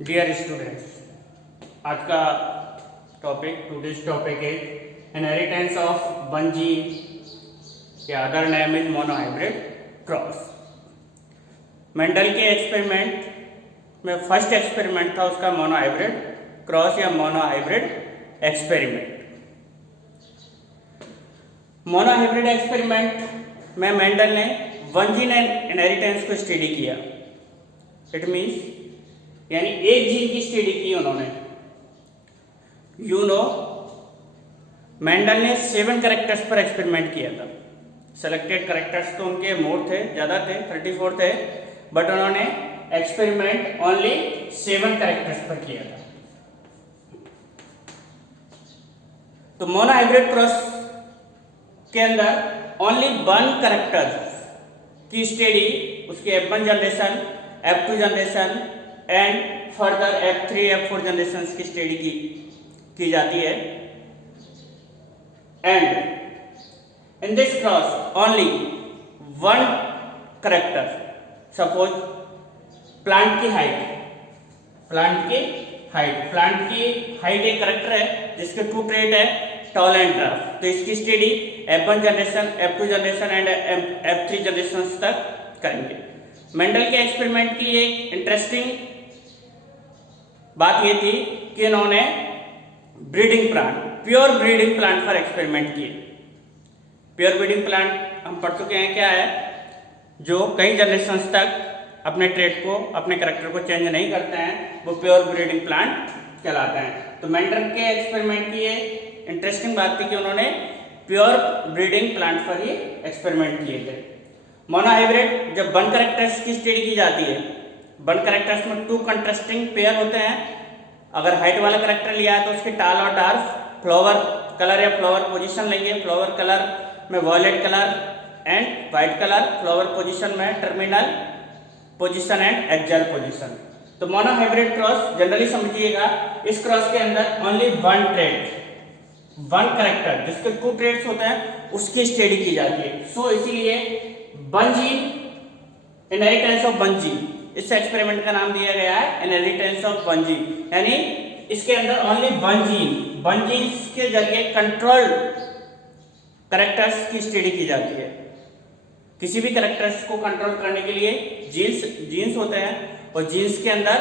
Dear students, आज का today's topic is inheritance of बंजी या other name is monohybrid cross. Mendel के एक्सपेरिमेंट में फर्स्ट एक्सपेरिमेंट था उसका मोनोहाइब्रिड क्रॉस या मोनोहाइब्रिड एक्सपेरिमेंट। मोनोहाइब्रिड एक्सपेरिमेंट में मेंडल ने वन जीन इनहेरिटेंस को स्टडी किया। इट मीन्स यानी एक जीन की स्टडी की उन्होंने। मेंडल ने 7 कैरेक्टर्स पर एक्सपेरिमेंट किया था। सेलेक्टेड कैरेक्टर्स तो उनके मोर थे, ज़्यादा थे, 34 थे, बट उन्होंने एक्सपेरिमेंट ओनली 7 कैरेक्टर्स पर किया था। तो मोनोहाइब्रिड क्रॉस के अंदर ओनली 1 कैरेक्टर की स्टडी उसकी F1 generation, F2 generation and further F3 F4 generation की स्टडी की जाती है। And in this cross only 1 character, suppose plant की हाइट एक कैरेक्टर है जिसके 2 ट्रेट है, टॉल एंड ड्राफ्ट। तो इसकी study F1 generation, F2 generation and F3 generation तक करेंगे। मेंडल के एक्सपेरिमेंट की एक इंटरेस्टिंग बात यह थी कि इन्होंने breeding plant, pure breeding plant पर एक्सपेरिमेंट किए। प्योर ब्रीडिंग प्लांट हम पढ़ चुके हैं क्या है, जो कई जनरेशंस तक अपने ट्रेट को, अपने कैरेक्टर को चेंज नहीं करते हैं, वो प्योर ब्रीडिंग प्लांट कहलाते हैं। तो मेंडल के एक्सपेरिमेंट की ये इंटरेस्टिंग बात थी कि उन्होंने प्योर ब्रीडिंग प्लांट पर ही एक्सपेरिमेंट किए थे। मोनोहाइब्रिड जब 1 कैरेक्टर्स की स्टडी की जाती है, 1 कैरेक्टर्स में 2 कंट्रास्टिंग पेयर होते हैं। अगर हाइट वाला कैरेक्टर लिया है तो उसके टाल और डार्क फ्लावर कलर या फ्लावर पोजीशन लेंगे। फ्लावर कलर में violet colour and white colour, flower position में terminal position and axial position. तो मोनोहाइब्रिड क्रॉस जनरली समझिएगा, इस क्रॉस के अंदर ओनली 1 ट्रेट, 1 कैरेक्टर जिसके 2 ट्रेट्स होते हैं उसकी स्टडी की जाती है। सो इसीलिए बंजी, इनहेरिटेंस ऑफ बंजी, इस एक्सपेरिमेंट का नाम दिया गया है इनहेरिटेंस ऑफ बंजी। यानी इसके अंदर ओनली 1 जीन के जरिए कंट्रोल्ड कैरेक्टर्स की स्टडी की जाती है। किसी भी कैरेक्टर्स को कंट्रोल करने के लिए जीन्स होते हैं और जीन्स के अंदर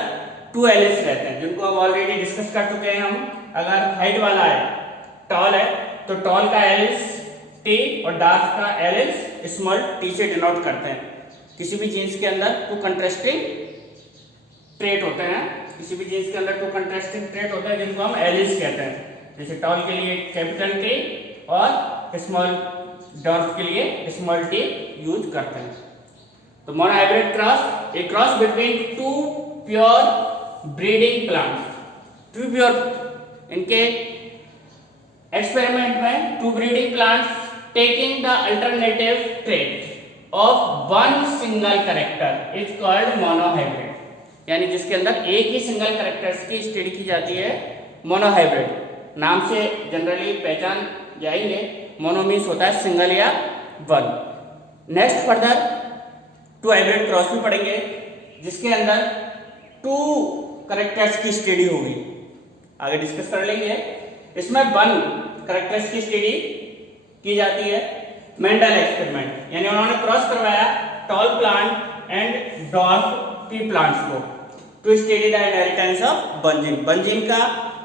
2 एलिस रहते हैं, जिनको अब ऑलरेडी डिस्कस कर चुके हैं हम। अगर हाइट वाला है, टॉल है, तो टॉल का एलिस T और डार्क का एलिस स्मॉल t से डिनोट करते हैं। किसी भी जीन्स के अंदर 2 कंट्रास्टिंग ट्रेट होते हैं, किसी भी जीन्स के अंदर 2 कंट्रास्टिंग ट्रेट होते हैं जिनको हम एलिस कहते हैं। जैसे टॉल के लिए कैपिटल T और स्मॉल डार्क के लिए स्मॉल t यूज करते हैं। तो monohybrid cross, a cross between 2 pure breeding plants. 2 pure, इनके एक्सपेरिमेंट में 2 breeding plants taking the alternative trait of 1 single character is called monohybrid. यानी जिसके अंदर एक ही सिंगल कैरेक्टर्स की स्टडी की जाती है, मोनोहाइब्रिड नाम से जनरली पहचान जाएंगे। मोनो मीन्स होता है सिंगल या 1। नेक्स्ट फर्दर 2 हाइब्रिड क्रॉस भी पढ़ेंगे जिसके अंदर 2 कैरेक्टर्स की स्टडी होगी, आगे डिस्कस कर लेंगे। इसमें 1 कैरेक्टर्स की स्टडी की जाती है। मेंडल एक्सपेरिमेंट, यानी उन्होंने क्रॉस करवाया टॉल प्लांट एंड डॉर्फ टी प्लांट्स को to study the inheritance of one gene. One gene का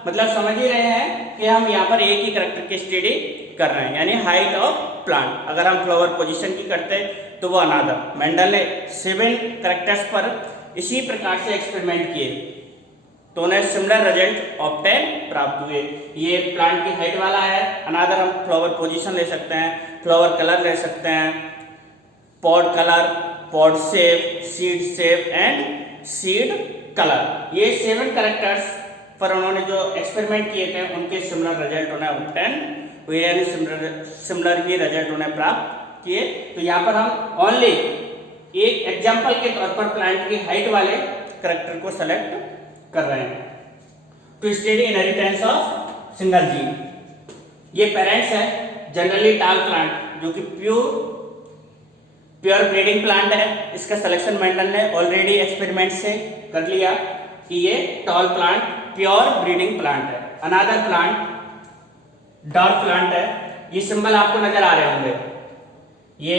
मतलब समझ ही रहे हैं कि हम यहाँ पर एक ही कैरेक्टर की स्टडी कर रहे हैं, यानी हाइट ऑफ प्लांट। अगर हम फ्लावर पोजीशन की करते तो वो अनादर। मेंडल ने 7 कैरेक्टर्स पर इसी प्रकार से एक्सपेरिमेंट किए तो उन्हें सिमिलर रिजल्ट ऑब्टेन प्राप्त हुए। ये प्लांट की हाइट वाला है, अनादर हम फ्लावर पोजीशन ले सकते हैं, फ्लावर कलर ले सकते हैं, pod colour, pod shape, seed shape and seed colour. ये 7 कैरेक्टर्स पर उन्होंने जो एक्सपेरिमेंट किए थे उनके सिमिलर रिजल्ट उन्हें ऑब्टेन हुए, यानी सिमिलर ही रिजल्ट उन्हें प्राप्त किए। तो यहाँ पर हम ओनली एक एग्जाम्पल के तौर पर प्लांट की हाइट वाले कैरेक्टर को सेलेक्ट कर रहे हैं to study inheritance of single gene. ये पेरेंट्स है जनरली टाल प्लांट, जो कि प्योर ब्रीडिंग प्लांट है। इसका सिलेक्शन मेंडल ने ऑलरेडी एक्सपेरिमेंट से कर लिया। कि ये tall plant pure breeding plant है। अनदर प्लांट डॉर्फ प्लांट है। ये सिंबल आपको नजर आ रहे होंगे, ये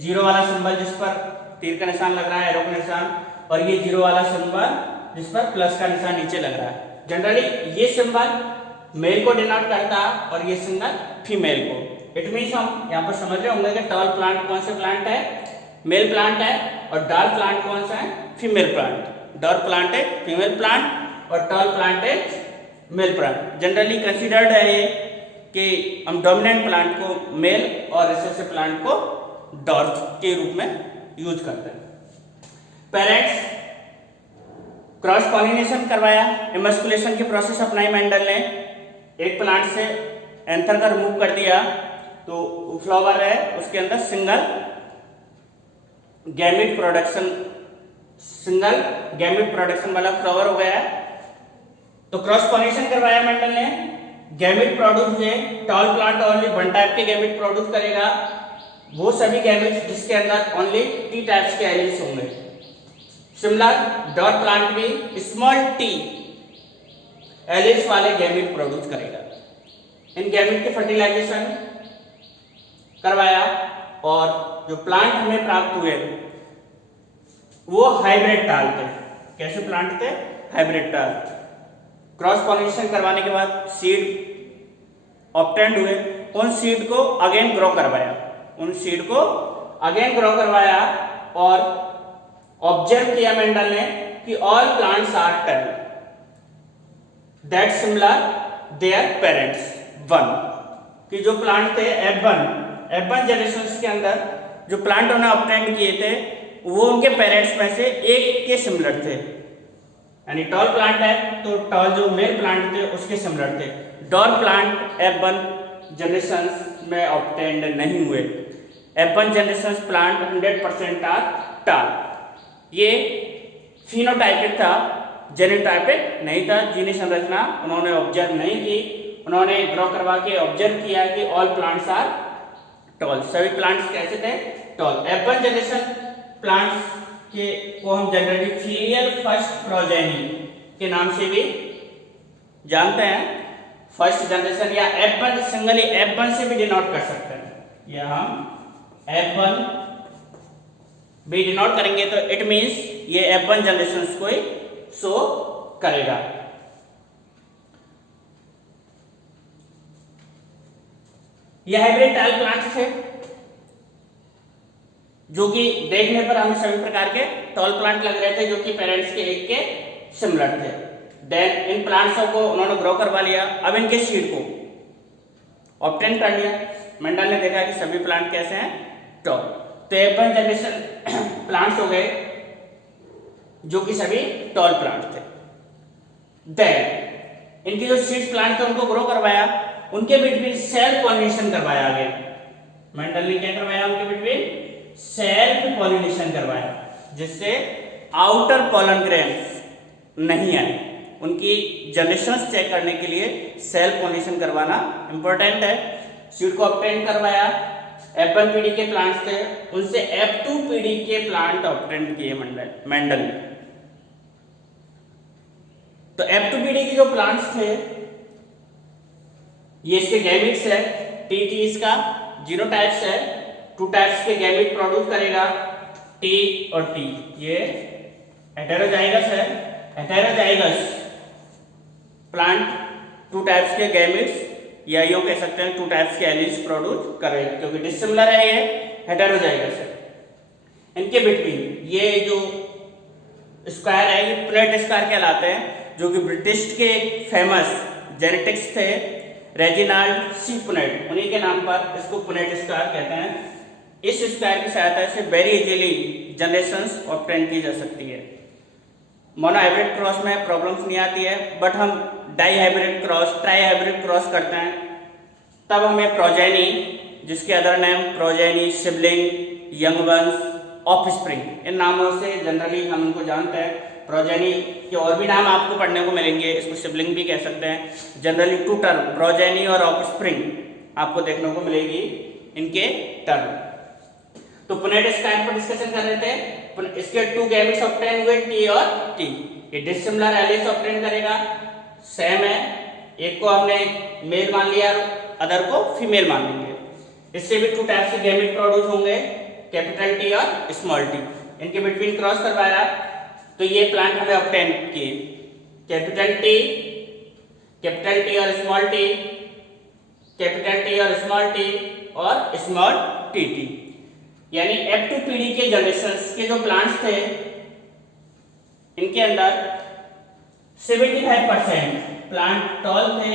जीरो वाला सिंबल जिस पर तीर का निशान लग रहा है, एरो का निशान, और ये जीरो वाला सिंबल जिस पर प्लस का निशान नीचे लग रहा है। जनरली ये सिंबल मेल को डिनोट करता है और ये सिंबल फीमेल को। इट मीन्स हम यहाँ पर समझ रहे होंगे कि टॉल प्लांट कौन से प्लांट है, मेल प्लांट है, और डॉर्फ प्लांट कौन सा है, फीमेल प्लांट। डॉर्फ प्लांट है फीमेल प्लांट और टॉल प्लांट है मेल प्लांट। जनरली कंसिडर्ड है ये कि हम डोमिनेंट प्लांट को मेल और रिसेसिव प्लांट को डॉर्फ के रूप में यूज करते हैं। पेरेंट्स क्रॉस पॉलिनेशन करवाया, इमस्कुलेशन की प्रोसेस अपनाई मेंडल ने। एक प्लांट से एंथर का रिमूव कर दिया तो फ्लावर है उसके अंदर सिंगल गैमेट प्रोडक्शन वाला फ्लावर हो गया है। तो क्रॉस पॉलिनेशन करवाया मेंडल ने, गैमेट प्रोड्यूस हुए। Tall plant only one type के गैमेट प्रोड्यूस करेगा, वो सभी गैमेट्स जिसके अंदर ओनली टी टाइप्स के एलील्स होंगे। सिमिलर डॉट प्लांट भी स्मॉल टी एलील्स वाले गैमेट प्रोड्यूस करेगा। इन गैमेट के फर्टिलाइजेशन करवाया और जो प्लांट हमें प्राप्त हुए वो हाइब्रिड टाल थे। कैसे प्लांट थे, हाइब्रिड टाल। क्रॉस पॉलिनेशन करवाने के बाद सीड ऑब्टेंड हुए, उन सीड को अगेन ग्रो करवाया, और ऑब्जर्व किया मेंडल ने कि all plants are tall that similar their parents one, कि जो प्लांट थे F1 जनरेशंस के अंदर जो प्लांट उन्होंने ऑब्टेंड किए थे वो उनके पेरेंट्स में से एक के सिमिलर थे। यानी टॉल प्लांट है तो टॉल जो मेल प्लांट थे उसके सिमिलर थे। डॉर्फ प्लांट F1 जनरेशंस में ऑब्टेंड नहीं हुए। F1 generations plant 100% are tall. ये फिनोटाइपिक था, जेनोटाइपिक नहीं था। जीनी संरचना उन्होंने ऑब्जर्व नहीं की, उन्होंने ग्रो करवा के ऑब्जर्व किया कि ऑल प्लांट्स आर टॉल। सभी प्लांट्स कैसे थे, टॉल। F1 जनरेशन प्लांट्स के को हम जनरली फीलियल फर्स्ट प्रोजेनी के नाम से भी जानते हैं। फर्स्ट जनरेशन या F1 सिंगली F1 से भी डिनोट कर सकते हैं, या हम F1 भी डिनोट करेंगे तो इट मींस ये F1 जनरेशंस को ही शो करेगा। ये हाइब्रिड टाल प्लांट्स थे जो कि देखने पर हमें सभी प्रकार के टॉल प्लांट लग रहे थे, जो कि पेरेंट्स के एक के सिमिलर थे। देन इन प्लांट्सों को उन्होंने ग्रो करवा लिया। अब इनके सीड को ऑब्टेन कर लिया। मेंडल ने देखा कि सभी प्लांट कैसे हैं, टॉल। तो F1 जनरेशन प्लांट्स हो गए जो कि सभी टॉल प्लांट थे। देन इनके जो सीड्स प्लांट थे उनको ग्रो करवाया, उनके बिटवीन सेल्फ पॉलिनेशन करवाया। आगे मेंडल ने क्या करवाया, उनके बिटवीन सेल्फ पॉलिनेशन करवाया, जिससे आउटर पॉलन ग्रेन्स नहीं आए। उनकी जनरेशंस चेक करने के लिए सेल्फ पॉलिनेशन करवाना इंपॉर्टेंट है। सीड को ऑब्टेन करवाया। F1 पीढ़ी के प्लांट्स थे, उनसे F2 पीढ़ी के प्लांट ऑब्टेन किए मेंडल ने। तो F2 पीढ़ी के जो प्लांट्स थे ये इसके गैमेट्स है। टी इसका जीनोटाइप्स है, 2 टाइप्स के गैमेट प्रोड्यूस करेगा, टी और टी। ये हेटेरोजाइगस है। हेटेरोजाइगस प्लांट 2 टाइप्स के गैमेट्स या यूं कह सकते हैं 2 टाइप्स के एलील्स प्रोड्यूस करेगा, क्योंकि डिसिमिलर है, ये हेटेरोजाइगस है। इनके बिटवीन ये जो स्क्वायर है ये प्लेट स्क्वायर कहलाते हैं, जो कि ब्रिटिश के फेमस जेनेटिक्स थे रेजिनाल्ड सी पुनेट, उन्हीं के नाम पर इसको पुनेट स्क्वायर कहते हैं। इस स्क्वायर की सहायता से वेरी इजीली जनरेशंस ऑब्टेन की जा सकती है। मोनो हाइब्रिड क्रॉस में प्रॉब्लम्स नहीं आती है, बट हम dihybrid cross, trihybrid cross करते हैं तब हमें प्रोजेनी, जिसके other name progeny, sibling, young ones, offspring, इन नामों से जनरली हम उनको जानते हैं। प्रोजेनी के और भी नाम आपको पढ़ने को मिलेंगे, इसको सिबलिंग भी कह सकते हैं। जनरली 2 टर्म प्रोजेनी और ऑफस्प्रिंग आपको देखने को मिलेगी इनके टर्म। तो पुनेट स्क्वायर पर डिस्कशन कर रहे थे। इसके 2 गैमेट्स ऑब्टेन हुए, टी और टी। ये डिसिमिलर एलिस ऑब्टेन करेगा, सेम है, एक को हमने मेल मान लिया, अदर को फीमेल मान लेंगे। इससे भी टू टाइप्स के गैमेट प्रोड्यूस होंगे, कैपिटल टी और स्मॉल टी। इनके बिटवीन क्रॉस करवाया तो ये प्लांट हमें ऑब्टेन किए, कैपिटल टी और स्मॉल टी, कैपिटल टी और स्मॉल टी और स्मॉल टी टी। यानी F2PD के जनरेशंस के जो प्लांट्स थे इनके अंदर 75% प्लांट टॉल थे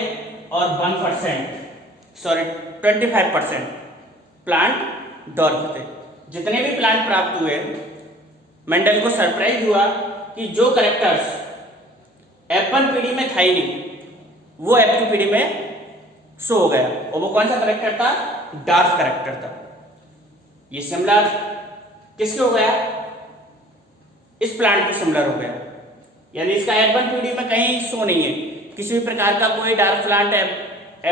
और 25% प्लांट डॉर्फ थे। जितने भी प्लांट प्राप्त हुए, मेंडल को सरप्राइज हुआ कि जो करेक्टर्स F1PD में था ही नहीं, वो F2PD में शो हो गया। और वो कौन सा करेक्टर था? डॉर्फ करेक्टर था। ये सिमिलर किसके हो गया? इस प्लांट के सिमिलर हो गया, यानी इसका F1PD में कहीं शो नहीं है, किसी भी प्रकार का कोई डॉर्फ प्लांट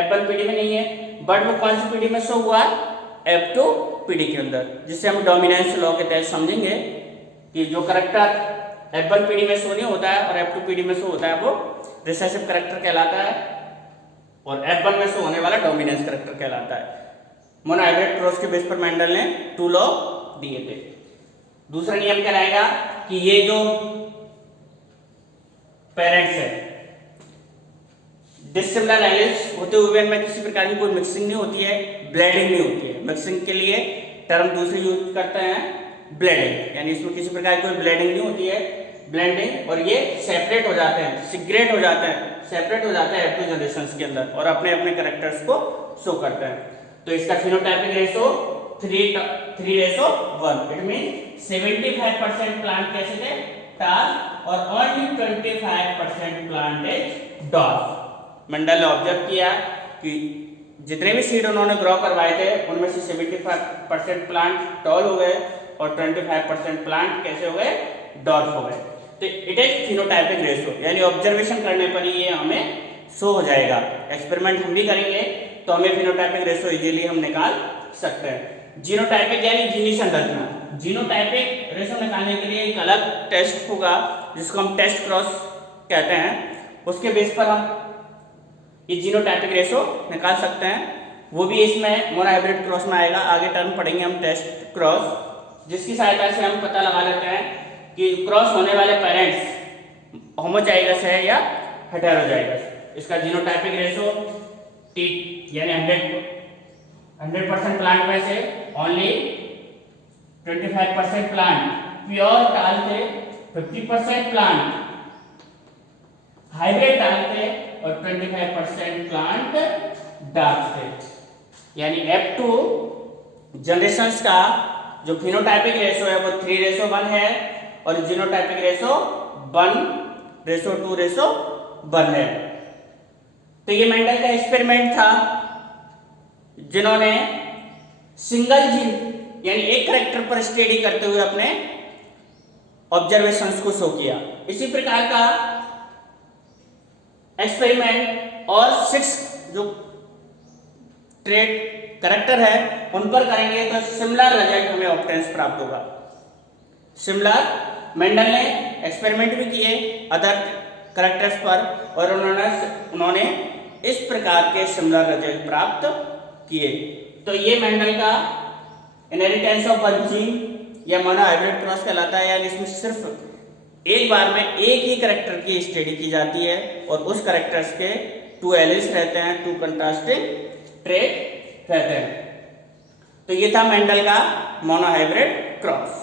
F1PD में नहीं है, बट वो कौन सी पीढ़ी में शो हुआ? F2PD के अंदर, जिससे हम डोमिनेंस लॉ के तहत समझेंगे कि जो करेक्टर F1PD में शो नहीं होता है और F2PD में शो होता है वो रिसेसिव करेक्टर कहलाता है, और F1 में शो होने वाला डोमिनेंस करेक्टर कहलाता है। मोनोहाइब्रिड क्रॉस के बेस पर मेंडल ने 2 लॉ दिए थे। दूसरा नियम कहलाएगा कि ये जो पेरेंट्स है, डिसिमिलर एलिस होते हुए इनमें किसी प्रकार की कोई मिक्सिंग नहीं होती है, ब्लेडिंग नहीं होती है। मिक्सिंग के लिए टर्म दूसरी यूज करते हैं, ब्लेडिंग, यानी इसमें किसी प्रकार की कोई ब्लेडिंग नहीं होती है, ब्लेंडिंग, और ये सेपरेट हो जाते हैं, सेपरेट हो जाते हैं F2 जनरेशंस के अंदर और अपने अपने कैरेक्टर्स को शो करते हैं। तो इसका phenotypic ratio 3:1। It mean 75% plant कैसे थे? टाल, और only 25% plant is dwarf. Mendel ने ऑब्जर्व किया कि जितने भी सीड उन्होंने ग्रो करवाए थे उनमें से 75% प्लांट टॉल हो गए और 25% प्लांट कैसे हो गए? डॉर्फ हो गए। तो इट इज फिनोटाइपिक रेशो, यानी ऑब्जर्वेशन करने पर ये हमें शो हो जाएगा। एक्सपेरिमेंट हम भी करेंगे तो हमें फिनोटाइपिक रेशो इजीली हम निकाल सकते हैं। जीनोटाइपिक यानी जीनी संरचना, जीनोटाइपिक रेशो निकालने के लिए एक अलग टेस्ट होगा जिसको हम टेस्ट क्रॉस कहते हैं। उसके बेस पर हम ये जीनोटाइपिक रेशो निकाल सकते हैं, वो भी इसमें मोनोहाइब्रिड क्रॉस में आएगा। आगे टर्म पढ़ेंगे हम टेस्ट क्रॉस, जिसकी सहायता से हम पता लगा लेते हैं कि क्रॉस होने वाले पेरेंट्स होमोजाइगस है या हेटेरोजाइगस। इसका जीनोटाइपिक रेशो टी यानी 100% प्लांट में से ओनली 25% प्लांट प्योर टाल थे, 50% प्लांट हाइब्रिड टाल थे और 25% प्लांट डार्क थे। यानी F2 जनरेशंस का जो फिनोटाइपिक रेशो है वो 3:1 है और जीनोटाइपिक रेशो 1:2:1 है। तो ये मेंडल का एक्सपेरिमेंट था जिन्होंने सिंगल जीन यानी एक कैरेक्टर पर स्टडी करते हुए अपने ऑब्जर्वेशंस को शो किया। इसी प्रकार का एक्सपेरिमेंट और 6 जो ट्रेट कैरेक्टर है उन पर करेंगे तो सिमिलर रिजल्ट हमें ऑब्टेंस प्राप्त होगा। सिमिलर मेंडल ने एक्सपेरिमेंट भी किए अदर कैरेक्टर्स पर और उन्होंने इस प्रकार के सिमिलर रिजल्ट प्राप्त किए। तो ये मेंडल का इनहेरिटेंस ऑफ वन जीन या मोनोहाइब्रिड क्रॉस कहलाता है, यानी इसमें सिर्फ एक बार में एक ही कैरेक्टर की स्टडी की जाती है और उस कैरेक्टर्स के 2 एलिस रहते हैं, 2 कंट्रास्टिंग ट्रेट रहते हैं। तो ये था मेंडल का मोनोहाइब्रिड क्रॉस।